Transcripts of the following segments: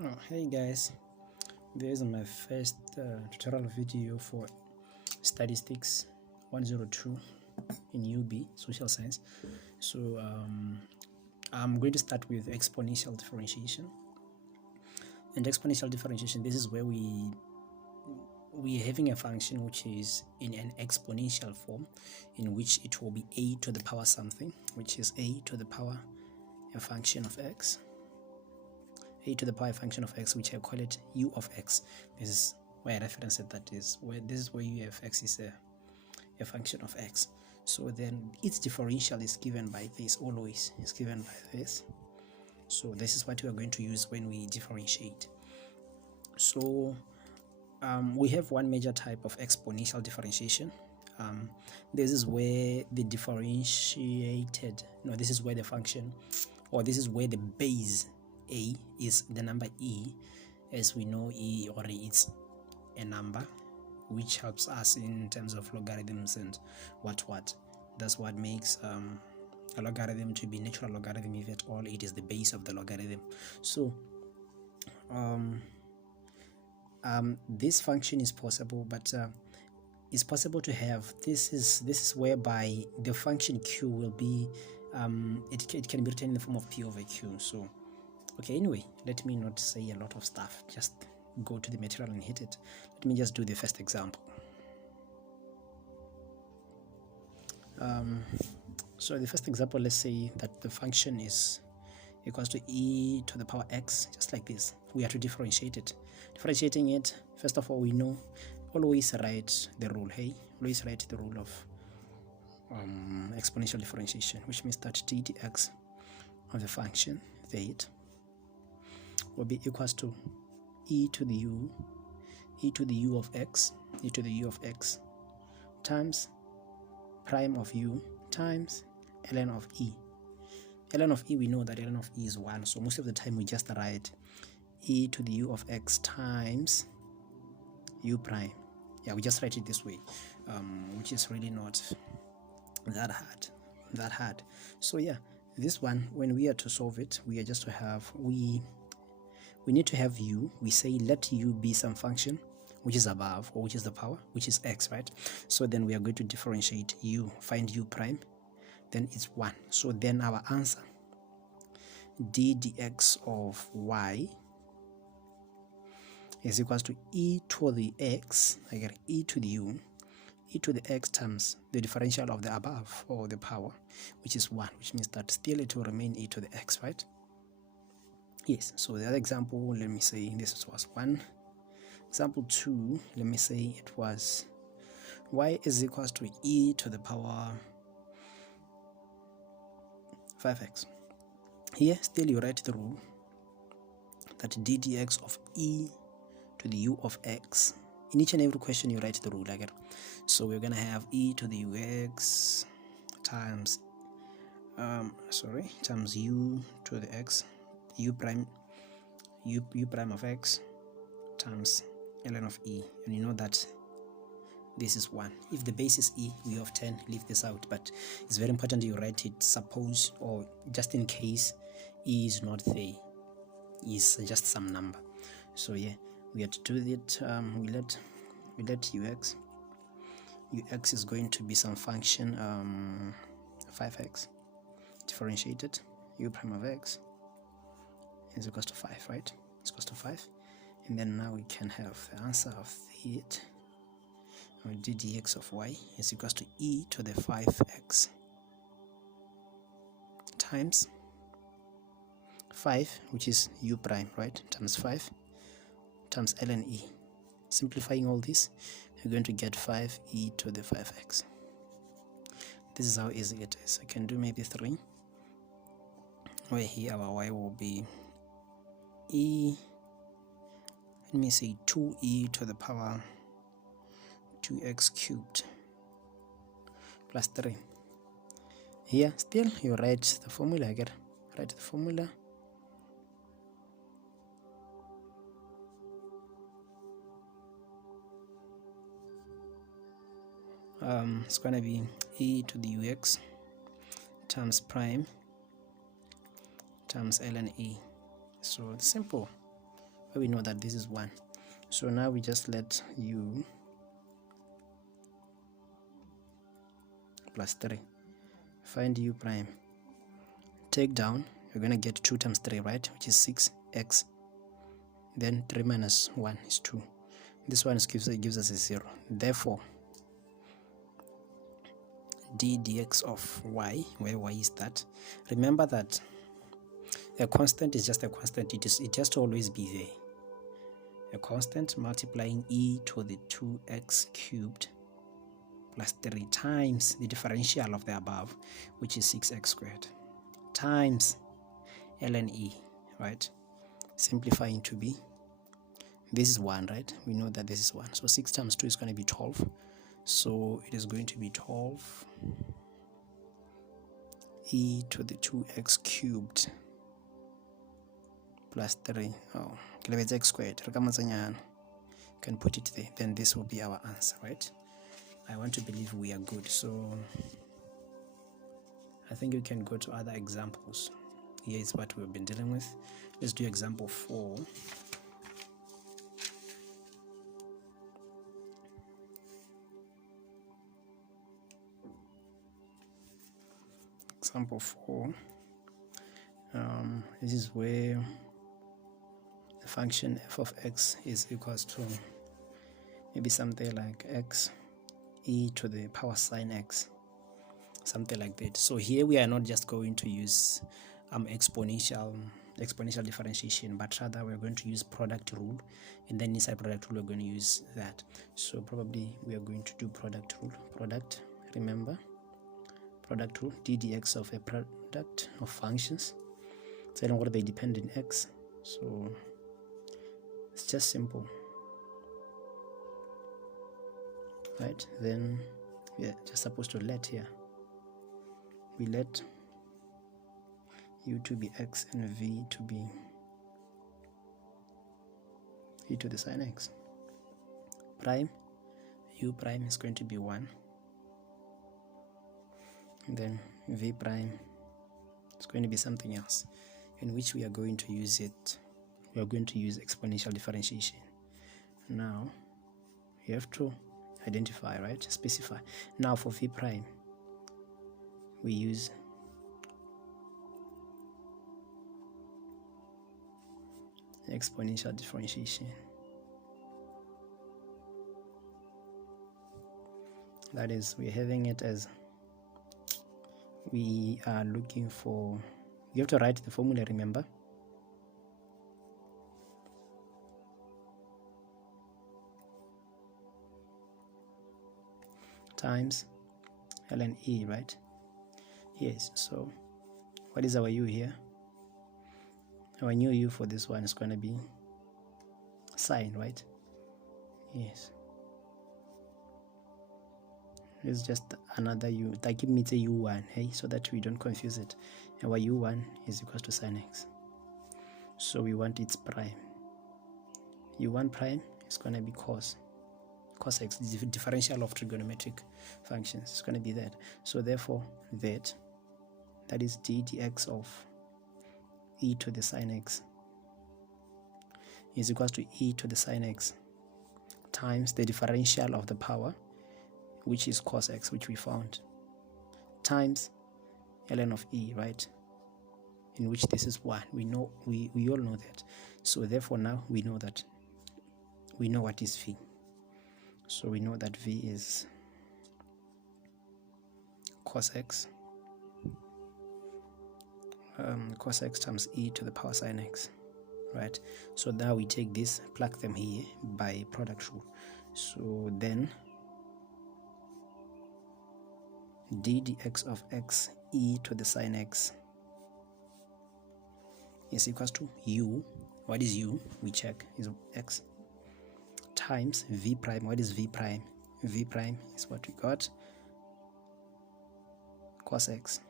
Hey guys, this is my first tutorial video for statistics 102 in UB social science. So I'm going to start with exponential differentiation. And exponential differentiation, this is where we're having a function which is in an exponential form, in which it will be a to the power something, which is a to the power a function of x, a to the power function of x, which I call it u of x. This is where I reference it, that is where this is where u of x is a function of x. So then its differential is given by this, always is given by this. So this is what we are going to use when we differentiate. So we have one major type of exponential differentiation. This is where the differentiated, no, this is where the function, or this is where the base a is the number e. As we know, e already it's a number which helps us in terms of logarithms and what that's what makes a logarithm to be natural logarithm. If at all, it is the base of the logarithm. So this function is possible, but it's possible to have this is whereby the function q will be it can be written in the form of p over q. So okay, anyway, let me not say a lot of stuff, just go to the material and hit it. Let me just do the first example. So the first example, let's say that the function is equals to e to the power x, just like this. We have to differentiate it. Differentiating it, first of all, we know always write the rule. Hey, always write the rule of exponential differentiation, which means that d dx of the function z will be equals to e to the u of x times prime of u times ln of e. Ln of e, we know that ln of e is 1, so most of the time we just write e to the u of x times u prime. Yeah, we just write it this way, which is really not that hard. So yeah, this one, when we are to solve it, we are just to have, we need to have u. We say let u be some function which is above, or which is the power, which is x, right? So then we are going to differentiate u, find u prime, then it's 1. So then our answer, d dx of y is equals to e to the x, I get e to the u, e to the x times the differential of the above, or the power, which is 1, which means that still it will remain e to the x, right? Yes. So the other example, let me say this was 1. Example 2, let me say it was y is equals to e to the power 5x. Here still you write the rule that d dx of e to the u of x. In each and every question you write the rule like it. So we're gonna have e to the ux times times u to the x, u prime of x times ln of e, and you know that this is 1. If the base is e, we often leave this out, but it's very important you write it, suppose, or just in case e is not there, is just some number. So yeah, we have to do it. We let ux is going to be some function 5x differentiated, u prime of x is equals to 5, right? It's equals to 5, and then now we can have the answer of it, or d dx of y is equals to e to the 5x times 5, which is u prime, right, times 5 times ln e. Simplifying all this, we're going to get 5e to the 5x. This is how easy it is. I can do maybe 3, where here our y will be e, let me say 2e to the power 2x cubed plus 3. Here still you write the formula again. Write the formula. It's gonna be e to the ux times prime times ln e. So it's simple. but we know that this is 1. So now we just let u plus 3. Find u prime. Take down, you're going to get 2 times 3, right? Which is 6x. Then 3 minus 1 is 2. This one gives us a 0. Therefore, d dx of y, where y is that. Remember that a constant is just a constant. It has to always be there. A constant multiplying e to the 2x cubed plus 3 times the differential of the above, which is 6x squared, times ln e, right? Simplifying to be, this is 1, right? We know that this is 1. So 6 times 2 is going to be 12. So it is going to be 12 e to the 2x cubed plus 3. Oh, x squared. You can put it there. Then this will be our answer, right? I want to believe we are good. So I think we can go to other examples. Here is what we've been dealing with. Let's do example 4. Example 4. This is where the function f of x is equals to maybe something like x e to the power sine x, something like that. So here we are not just going to use exponential differentiation, but rather we're going to use product rule, and then inside product rule we're going to use that. So probably we are going to do product rule. Remember product rule, d dx of a product of functions. So I know what they depend on x, so it's just simple, right? Then we're just supposed to let here, we let u to be x and v to be e to the sine x. Prime, u prime is going to be 1, and then v prime is going to be something else, in which we are going to use it. We are going to use exponential differentiation. Now you have to identify, right? Specify. Now for v prime, we use exponential differentiation. That is, we're having it as, we are looking for, you have to write the formula, remember? Times ln e, right? Yes, so what is our u here? Our new u for this one is going to be sine, right? Yes. It's just another u. Like give me the u1, hey, so that we don't confuse it. Our u1 is equal to sine x. So we want its prime. u1 prime is going to be cos x, the differential of trigonometric functions. It's going to be that. So therefore that is d dx of e to the sine x is equals to e to the sine x times the differential of the power, which is cos x, which we found, times ln of e, right? In which this is 1. We know, we all know that. So therefore now we know that, we know what is v. So we know that v is cos x times e to the power sine x, right? So now we take this, plug them here by product rule. So then d dx of x e to the sine x is equals to u. What is u? We check, is x, times v prime. What is v prime? V prime is what we got, cos x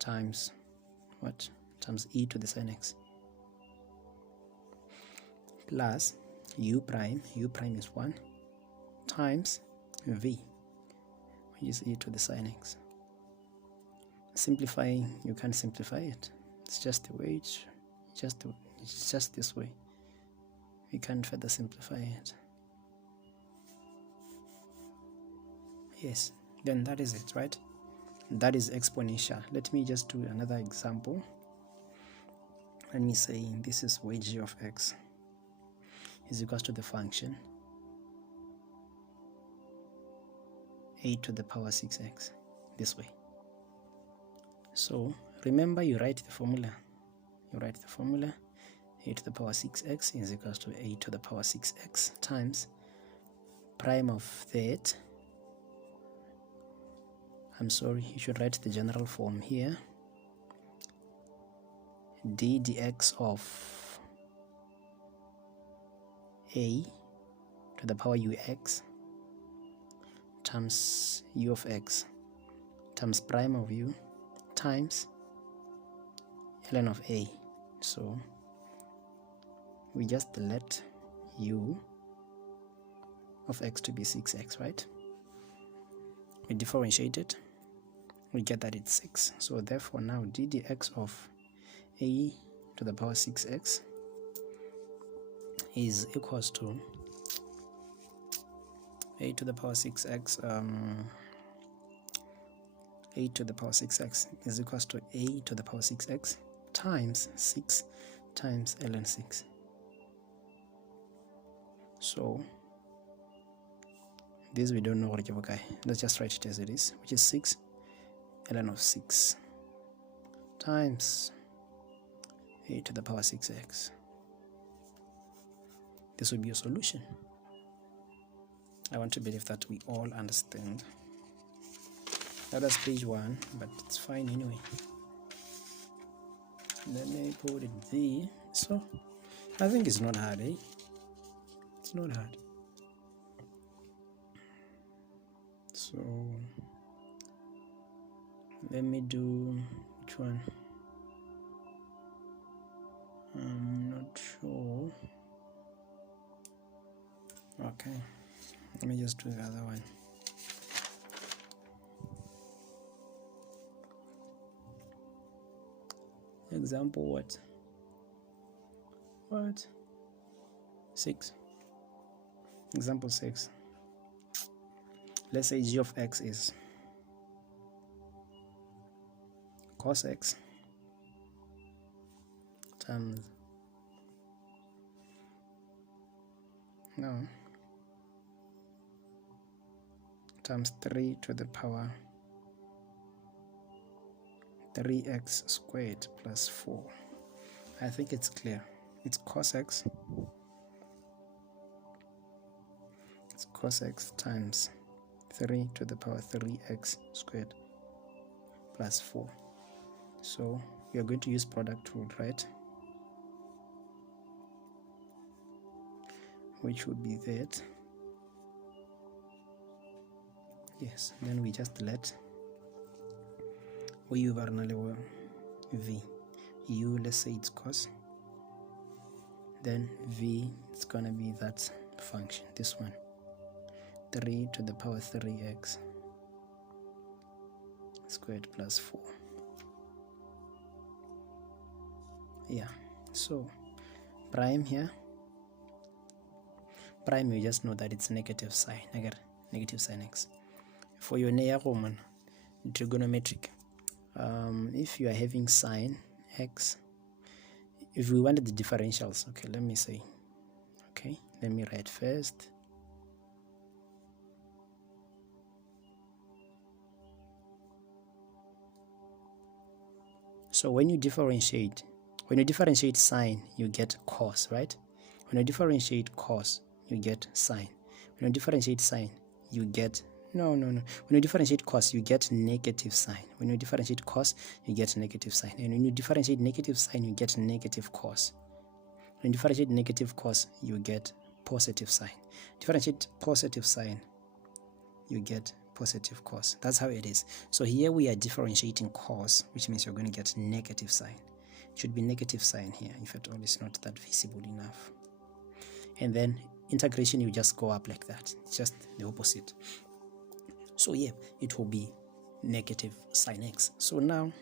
times what? Times e to the sine x, plus u prime is 1, times v, which is e to the sine x. Simplifying, you can't simplify it. It's just the way it's just this way. We can't further simplify it. Yes, then that is it, right? That is exponential. Let me just do another example. Let me say this is where g of x is equals to the function a to the power 6x, this way. So remember, you write the formula. A to the power 6x is equals to a to the power 6x times prime of that. I'm sorry, you should write the general form here. D dx of a to the power ux times u of x times prime of u times ln of a. So we just let u of x to be 6x, right? We differentiate it, we get that it's 6. So therefore now d dx of a to the power 6x is equals to a to the power 6x a to the power 6x is equals to a to the power 6x times 6 times ln 6. So this we don't know what, okay, let's just write it as it is, which is 6 ln of 6 times a to the power 6x. This will be your solution. I want to believe that we all understand. That was page 1, but it's fine anyway. Let me put it there. So I think it's not hard, eh? It's not hard. So let me do which one? I'm not sure. Okay, let me just do the other one. Example what? 6. Example 6. Let's say g of x is cos x times times 3 to the power 3x squared plus 4. I think it's clear. It's cos x. It's cos x times 3 to the power 3x squared plus 4. So we are going to use product rule, right? Which would be that. Yes, then we just let v, u, let's say it's cos, then v, it's gonna be that function, this one, 3 to the power 3x squared plus 4. Yeah, so prime here, prime, you just know that it's negative sign. I got negative sign x. For your Roman trigonometric, if you are having sine x, if we wanted the differentials, okay, let me say, okay, let me write first. So when you differentiate sine, you get cos, right? When you differentiate cos, you get sine. When you differentiate sine, you get When you differentiate cos, you get negative sign. When you differentiate cos, you get negative sign. And when you differentiate negative sign, you get negative cos. When you differentiate negative cos, you get positive sign. Differentiate positive sign, you get positive cos. That's how it is. So here we are differentiating cos, which means you're going to get negative sign. It should be negative sign here, if at all it's not that visible enough. And then integration, you just go up like that. It's just the opposite. So yeah, it will be negative sine x. So now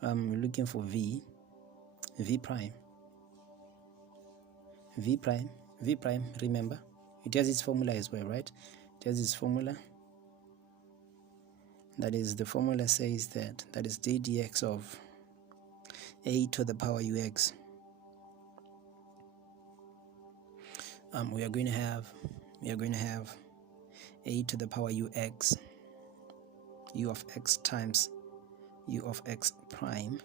I'm looking for v prime. v prime, remember, it has its formula as well, right? It has its formula. That is, the formula says that is d dx of a to the power ux. We are going to have a to the power ux, u of x times u of x prime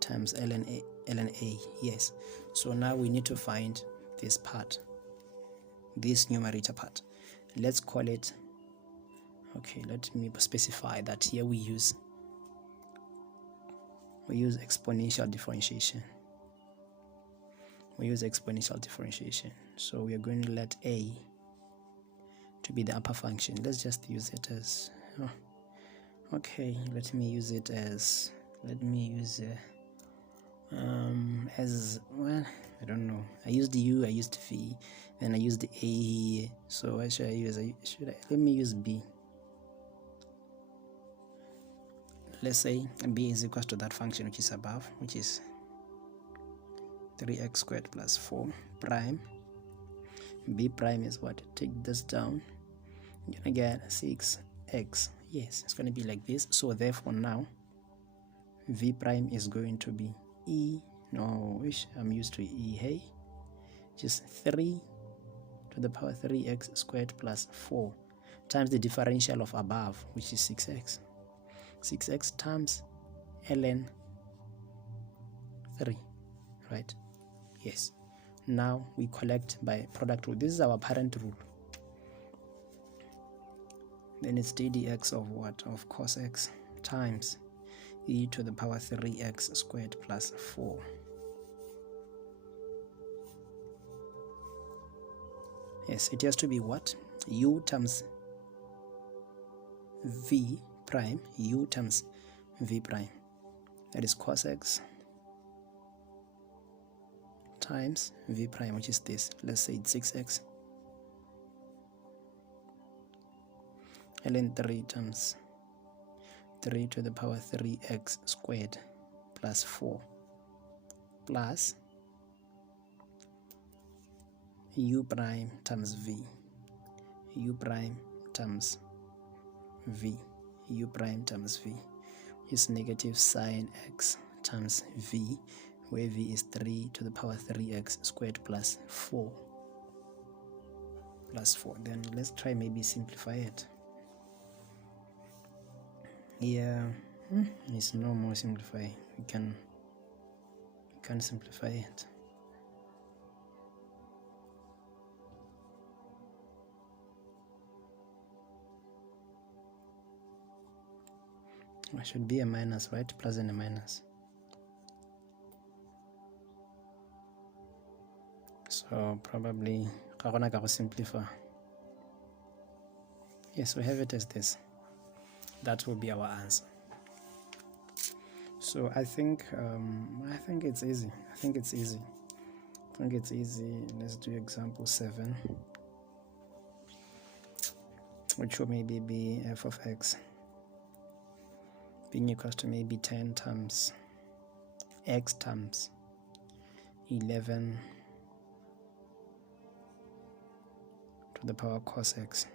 times ln a. Yes, so now we need to find this part, this numerator part. Let's call it, okay, let me specify that here we use exponential differentiation. So we are going to let a to be the upper function. Let's just use it as, okay, let me use as well, I don't know, I used u, I used v, and I used a here. So what should I use? Let me use b. Let's say b is equal to that function which is above, which is 3x squared plus 4 prime. B prime is what? Take this down, you're gonna get 6x. Yes, it's gonna be like this. So therefore now v prime is going to be I'm used to e, hey, just 3 to the power 3x squared plus 4 times the differential of above, which is 6x times ln 3, right? Yes. Now we collect by product rule. This is our parent rule. Then it's d dx of what? Of cos x times e to the power 3x squared plus 4. Yes, it has to be what? U times v prime, u times v prime. That is cos x times v prime, which is this. Let's say it's 6x. ln 3 times 3 to the power 3x squared plus 4 plus u prime times v, u prime times v, u prime times v is negative sine x times v, where v is 3 to the power 3x squared plus 4 Then let's try maybe simplify it. Yeah, it's no more simplify. We can simplify it. It should be a minus, right? Plus and a minus. So probably simplify. Yes, we have it as this. That will be our answer. So I think it's easy. Let's do example 7, which will maybe be f of x being equal to maybe 10 times x times 11 to the power cos x.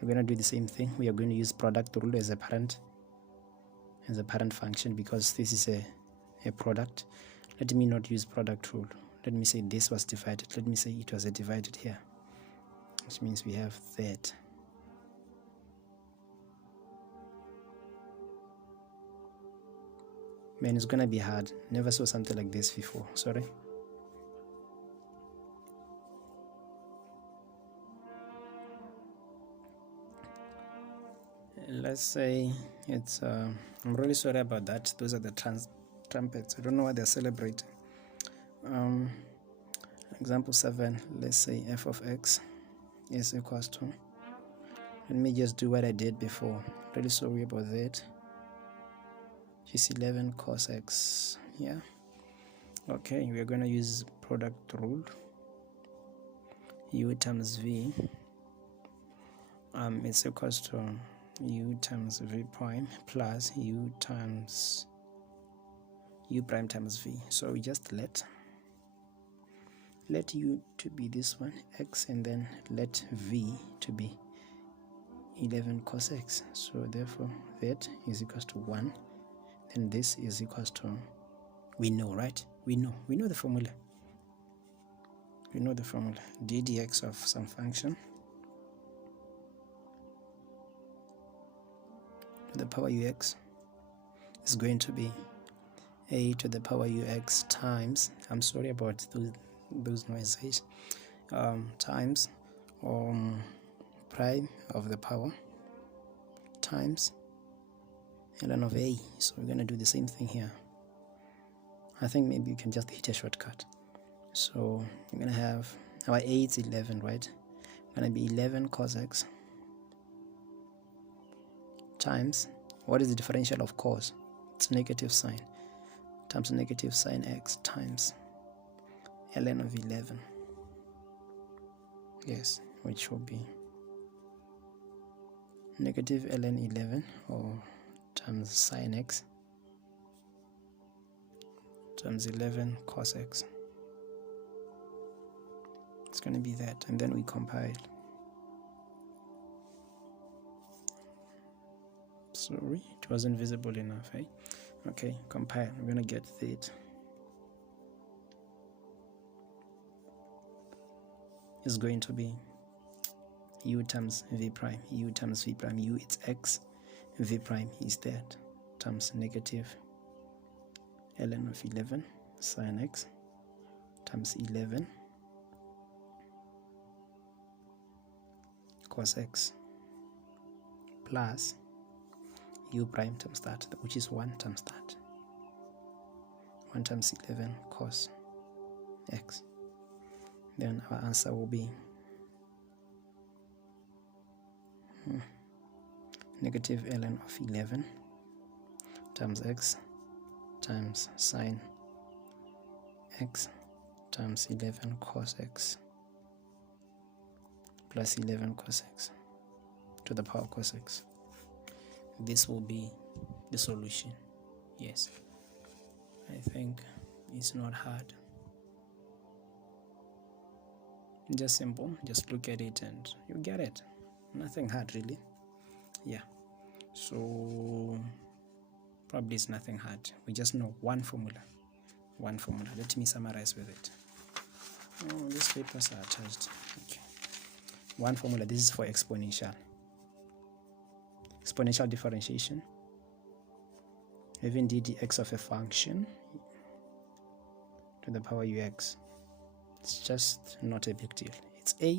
We're going to do the same thing. We are going to use product rule as a parent function, because this is a product. Let me not use product rule. Let me say this was divided. Let me say it was divided here, which means we have that. Man, it's gonna be hard. Never saw something like this before. Sorry. Let's say it's I'm really sorry about that. Those are the trumpets. I don't know what they're celebrating. Example 7, let's say f of x is equals to, let me just do what I did before. Really sorry about that. Just 11 cos x. Yeah, okay, we're going to use product rule. U times v it's equals to u times v prime plus u prime times v. So we just let let u to be this one, x, and then let v to be 11 cos x. So therefore that is equals to 1, and this is equals to, we know, right? We know the formula. We know the formula. d dx of some function to the power ux is going to be a to the power ux times, I'm sorry about those noises, times prime of the power times ln of a. So we're going to do the same thing here. I think maybe you can just hit a shortcut. So we're going to have our a, it's 11, right? Going to be 11 cos x times, what is the differential of cos? It's negative sign, times negative sine x times ln of 11. Yes, which will be negative ln 11, or times sine x times 11 cos x. It's going to be that, and then we compile. Sorry, it wasn't visible enough, eh? Okay, compile. We're going to get that is going to be u times v prime, u times v prime, u it's x, v prime is that, times negative ln of 11 sine x times 11 cos x plus u prime times that, which is 1 times that, 1 times 11 cos x. Then our answer will be negative ln of 11 times x times sine x times 11 cos x plus 11 cos x to the power cos x. This will be the solution. Yes, I think it's not hard, just simple. Just look at it and you get it. Nothing hard really. Yeah, so probably it's nothing hard. We just know one formula. Let me summarize with it. Oh, these papers are attached. Okay, one formula. This is for exponential differentiation. Having d dx of a function to the power ux, it's just not a big deal. It's a,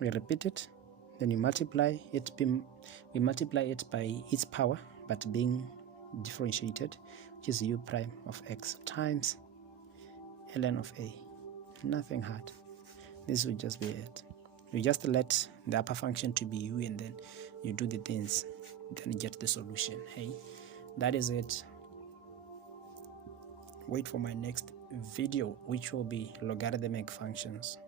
we repeat it, then we multiply it by its power, but being differentiated, which is u prime of x times ln of a. Nothing hard. This will just be it. You just let the upper function to be u, and then you do the things, then you get the solution. Hey, that is it. Wait for my next video, which will be logarithmic functions.